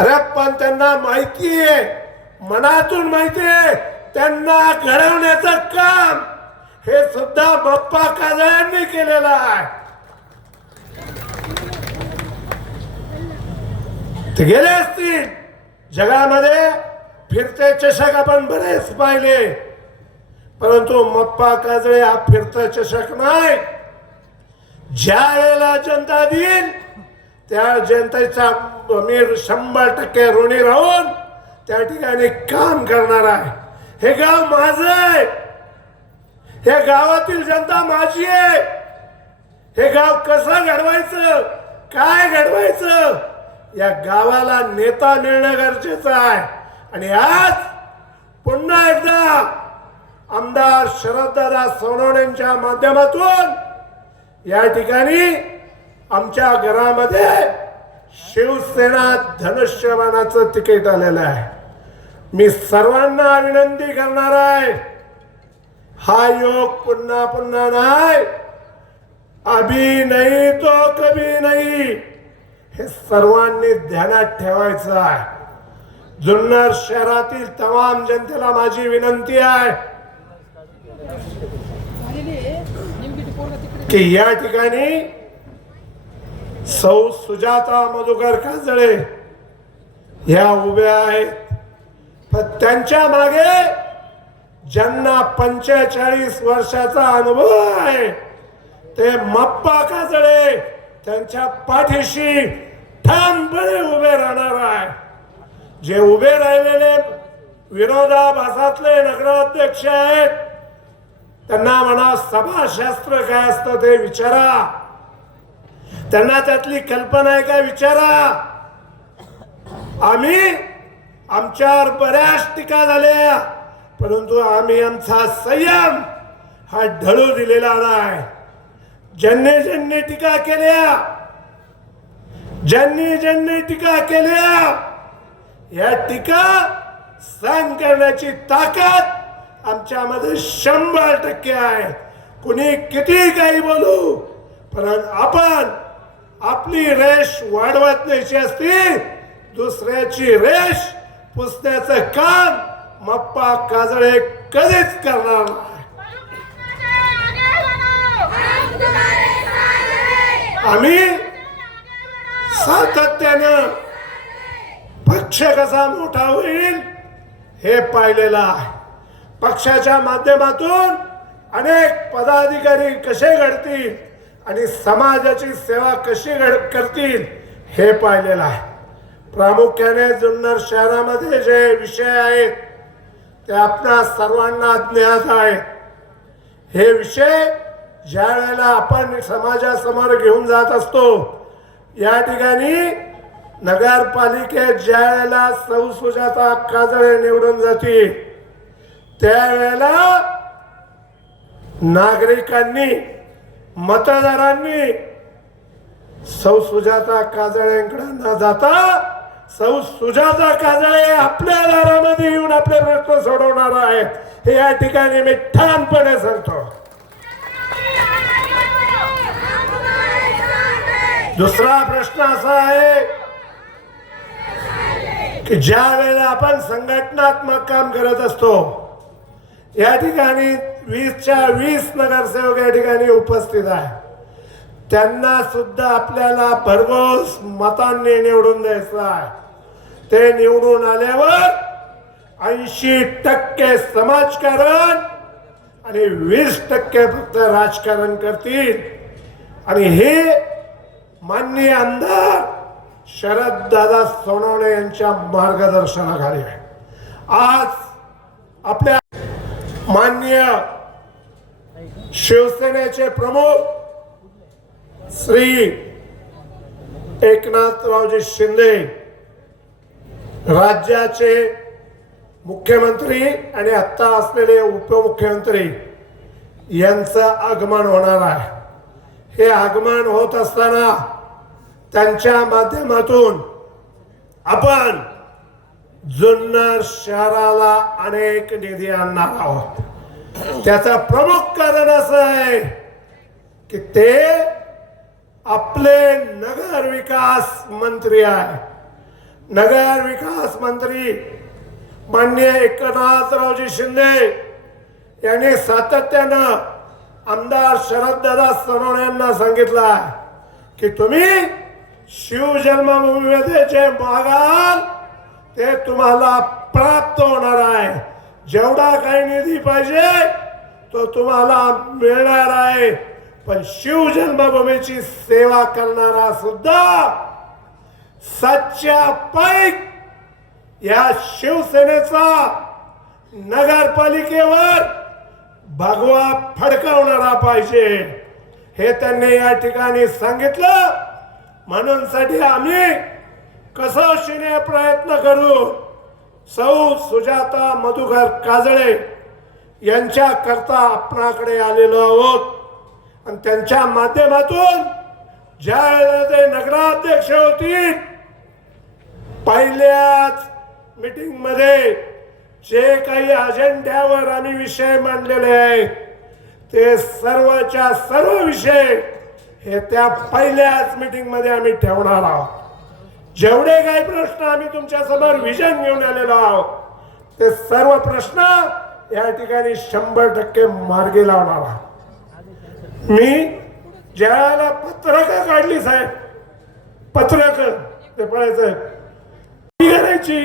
अरे पण त्यांना माहिती आहे, मनातून माहिती आहे, त्यांना घडवण्याचं काम हे सुद्धा बाप्पा काजळ्यांनी केलेलं आहे. ते गेले असतील जगामध्ये, फिरते चषक आपण बरेच पाहिले, परंतु मप्पा काजळे हा फिरता चषक नाही. ज्या वेळेला जनता देईल त्या जनतेचा मी 100% ऋणी राहून त्या ठिकाणी काम करणार आहे. हे गाव माझं आहे, हे गावातील जनता माझी आहे. हे गाव कसं घडवायचं, काय घडवायचं, या गावाला नेता मिळणं गरजेचं आहे. आणि आज पुन्हा एकदा आमदार शरददादा सोनवणेंच्या माध्यमातून या ठिकाणी आमच्या घरामध्ये शिवसेना धनुष्यबाणाचं तिकीट आलेलं आहे. मी सर्वांना विनंती करणार आहे, हा योग पुन्हा पुन्हा नाही, अभी नहीं तो कभी नहीं, हे सर्वांनी ध्यानात ठेवायचं आहे. जुन्नर शहरातील तमाम जनतेला माझी विनंती आहे की या ठिकाणी सौ सुजाता मधुकर काजळे ह्या उभ्या आहेत, पण त्यांच्या मागे ज्यांना 45 वर्षाचा अनुभव आहे ते मप्पा काजळे त्यांच्या पाठीशी ठामपणे उभे राहणार आहे. जे उभे राहिलेले विरोधाभासातले नगराध्यक्ष आहेत त्यांना म्हणा सभाशास्त्र काय असतं ते विचारा, त्यांना त्यातली कल्पना आहे का विचारा. आम्ही आमच्यावर बऱ्याच टीका झाल्या, परंतु आम्ही आमचा संयम हा ढळू दिलेला नाही. ज्यांनी टीका केल्या, ज्यांनी टीका केल्या, या टीका सहन करण्याची ताकद आमच्यामध्ये 100% आहे. कुणी किती काही बोलू, परंतु आपण आपली रेष वाढवत न्यायची असती, दुसऱ्याची रेष पुसण्याचं काम मप्पा काजळे कधीच करणार नाही. आम्ही सातत्यानं पक्ष कसा मोठा होईल हे पाहिलेलं आहे. पक्षाच्या माध्यमातून अनेक पदाधिकारी कसे घडतील आणि समाजाची सेवा कशी करतील हे पाहिलेलं आहे. प्रामुख्याने जुन्नर शहरामध्ये जे विषय आहेत ते आपल्या सर्वांना ज्ञात आहेत. हे विषय ज्या वेळेला आपण समाजासमोर घेऊन जात असतो, या ठिकाणी नगरपालिकेत ज्या वेळेला सौ सुजाता काजळे निवडून जातील त्यावेळेला नागरिकांनी, मतदारांनी सौ सुजाता काजळेंकडे न जाता सौ सुजाता काजळे आपल्या दारामध्ये येऊन आपले प्रश्न सोडवणार आहेत, हे या ठिकाणी मी ठामपणे सांगतो. दुसरा प्रश्न असा आहे की ज्या वेळेला आपण संघटनात्मक काम करत असतो, या ठिकाणी 20च्या 20 नगरसेवक या ठिकाणी उपस्थित आहे, त्यांना सुद्धा आपल्याला भरघोस मतांनी निवडून द्यायचं आहे. ते निवडून आल्यावर 80% समाजकारण आणि 20% फक्त राजकारण करतील. आणि हे माननीय आमदार शरददादा सोनवणे यांच्या मार्गदर्शनाखाली आहे. आज आपल्या माननीय शिवसेनेचे प्रमुख श्री एकनाथरावजी शिंदे, राज्याचे मुख्यमंत्री आणि आता असलेले उपमुख्यमंत्री यांचं आगमन होणार आहे. हे आगमन होत असताना त्यांच्या माध्यमातून आपण जुन्नर शहराला अनेक निधी आणणार आहोत. त्याचं प्रमुख कारण असं आहे की ते आपले नगर विकास मंत्री आहे. नगर विकास मंत्री माननीय एकनाथरावजी शिंदे यांनी सातत्यानं आमदार शरददादा सोनवणे यांना सांगितलं आहे की तुम्ही शिवजन्मभूमीमध्ये जे मागाल ते तुम्हाला प्राप्त होणार आहे. जेवढा काही निधी पाहिजे तो तुम्हाला मिळणार आहे. पण शिवजन्मभूमीची सेवा करणारा सुद्धा सच्चा पाईक या शिवसेनेचा नगरपालिकेवर भगवा फडकवणारा पाहिजे हे त्यांनी या ठिकाणी सांगितलं. म्हणून साठी आम्ही कसोशीने प्रयत्न करू सौ सुजाता मधुकर काजळे यांच्या करता आपणाकडे आलेलो आहोत आणि त्यांच्या माध्यमातून ज्या वेळेला ते नगराध्यक्ष होतील पहिल्याच मीटिंग मध्ये जे काही अजेंड्यावर आम्ही विषय मांडलेले आहेत ते सर्वच्या सर्व विषय हे त्या पहिल्याच मीटिंग मध्ये आम्ही ठेवणार आहोत. जेवढे काही प्रश्न आम्ही तुमच्या समोर विजन घेऊन आलेलो आहोत ते सर्व प्रश्न या ठिकाणी 100% मार्गी लावणार आहोत. मी ज्याला पत्रक काढली साहेब पत्रक ते पडायचं करायची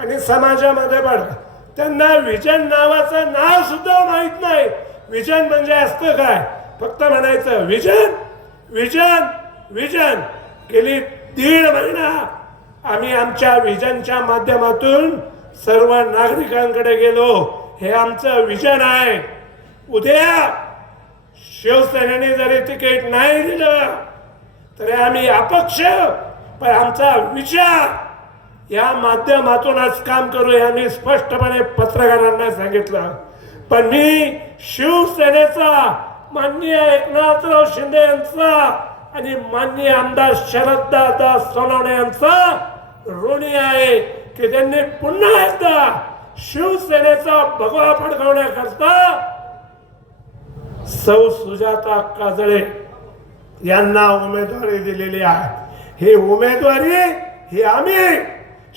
आणि समाजामध्ये पडा त्यांना विजन नावाचं नाव सुद्धा माहित नाही. विजन म्हणजे असतं काय फक्त म्हणायचं विजन विजन विजन. गेली 1.5 महिना आम्ही आमच्या विजनच्या माध्यमातून सर्व नागरिकांकडे गेलो. हे आमचं विजन आहे. उद्या शिवसेनेने जरी तिकीट नाही दिलं तरी आम्ही अपक्ष पण आमचा विचार या माध्यमातूनच काम करू हे आम्ही स्पष्टपणे पत्रकारांना सांगितलं. पण मी शिवसेनेचा माननीय एकनाथराव शिंदे यांचा आणि माननीय आमदार शरददादा सोनवणे यांचा ऋणी आहे की त्यांनी पुन्हा एकदा शिवसेनेचा भगवा फडकवण्याकरता सौ सुजाता काजळे यांना उमेदवारी दिलेली आहे. ही उमेदवारी ही आम्ही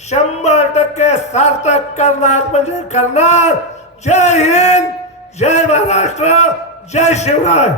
100% सार्थक करणार म्हणजे करणार. जय हिंद जय महाराष्ट्र जय शिवराय.